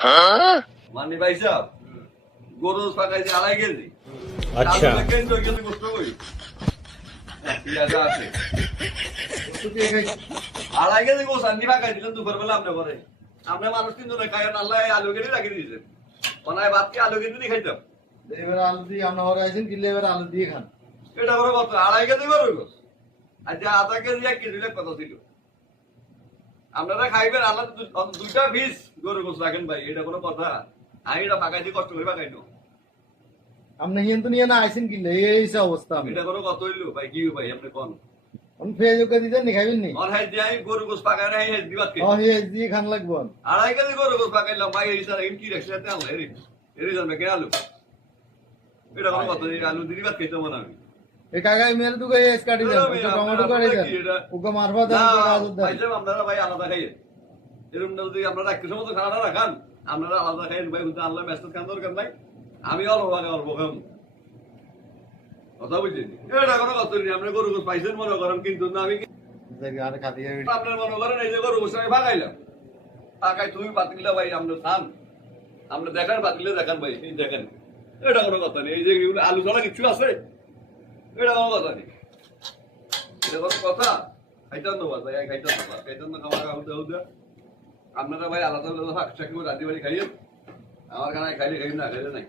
মানি ভাই সাহেব গরু পাকাইছে 2.5 কেজি। আচ্ছা কেন্দ্র কেজি কষ্ট করি পেঁয়াজ আছে 2.5 কেজি গোস আনি পাকাই দিলেন দুপুর বেলা আপনি করে আমরা মানুষ কিন্তু না খাই আল্লাহ আলু কেটে লাগিয়ে দিয়েছে বানায় ভাত কি আলু কেটে দিয়ে খাইতাম এবার আলু দিয়ে আমরা হরে আছেন কিনলে এবার আলু দিয়ে খান। এটা করে কত 2.5 কেজি গরু গোস আজ 0.5 কেজি 1 কেজি কত ছিল আপনারা খাইবেন আল্লাহ দুইটা পিস গরু গোস রাখেন ভাই এটা কোনো কথা আমি এটা পাকাইছি কষ্ট করে পাকাইনো আপনি হিন্দু নিয়ে না আইসেন কিনলে এই অবস্থা। এটা কোনো কত হইলো ভাই কি ভাই আপনি কোন আমি ফেসবুকে দিতেন নি খাইবেন নি? আর হাই যাই গরু গোস পাকাই নাই হাই দিবাত কে ও হে দিয়ে খান লাগবো। 2.5 কেজি গরু গোস পাকাইলাম ভাই এই স্যার কি রাখছে তে আল্লাহ এরি জানবে কে আলু এটা কোনো কত আলু দিবাত খেতে মনে আমি এই কাকাই মেরে দুগে এস কাটি দেন টমেটো করে দেন ওকে মারবা দেন গাজর দেন ভাই সাহেব আপনারা ভাই আলাদা খাইয়ে এরকম না যদি আপনারা রাখতে সময় খানা রাখান আপনারা আলাদা খাইয়েন ভাই কিন্তু আল্লাহ মেসেজ খান দরকার নাই আমি অল্প ভাগে অল্প খাম কথা বুঝছেন এটা কোনো কথা নেই আপনি গরু গোস পাইছেন মনে করেন কিন্তু না আমি আর খাতি আপনার মনে করেন এই যে গরু গোস আমি ভাগাইলাম টাকায় তুমি বাতিলটা ভাই আপনার খান আপনি দেখান বাতিলে দেখান ভাই এই দেখেন এটা কোনো কথা নেই এই যে আলু ছাড়া কিছু আছে এটা কোনো কথা নেই এটা কোনো কথা খাইতাম না ভাই খাইতাম না খাওয়া খাওয়া আপনারা ভাই আলাদা আলাদা শাক রাজি বাড়ি খাইয়েন আমার খানায় খাইলে খাই না খাইলে নাই